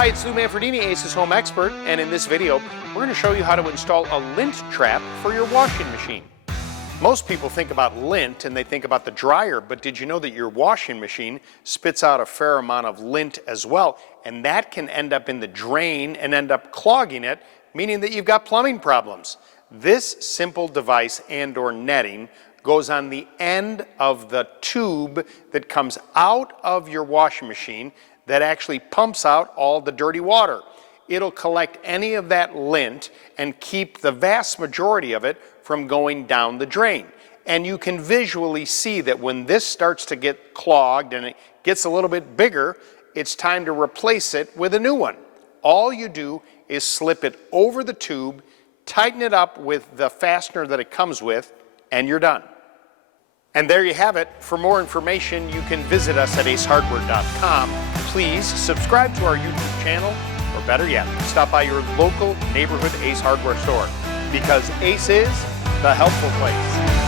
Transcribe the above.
Hi, it's Lou Manfredini, Ace's Home Expert, and in this video, we're going to show you how to install a lint trap for your washing machine. Most people think about lint and they think about the dryer, but did you know that your washing machine spits out a fair amount of lint as well, and that can end up in the drain and end up clogging it, meaning that you've got plumbing problems. This simple device and/or netting goes on the end of the tube that comes out of your washing machine that actually pumps out all the dirty water. It'll collect any of that lint and keep the vast majority of it from going down the drain. And you can visually see that when this starts to get clogged and it gets a little bit bigger, it's time to replace it with a new one. All you do is slip it over the tube, tighten it up with the fastener that it comes with, and you're done. And there you have it. For more information, you can visit us at acehardware.com. Please subscribe to our YouTube channel, or better yet, stop by your local neighborhood Ace Hardware store, because Ace is the helpful place.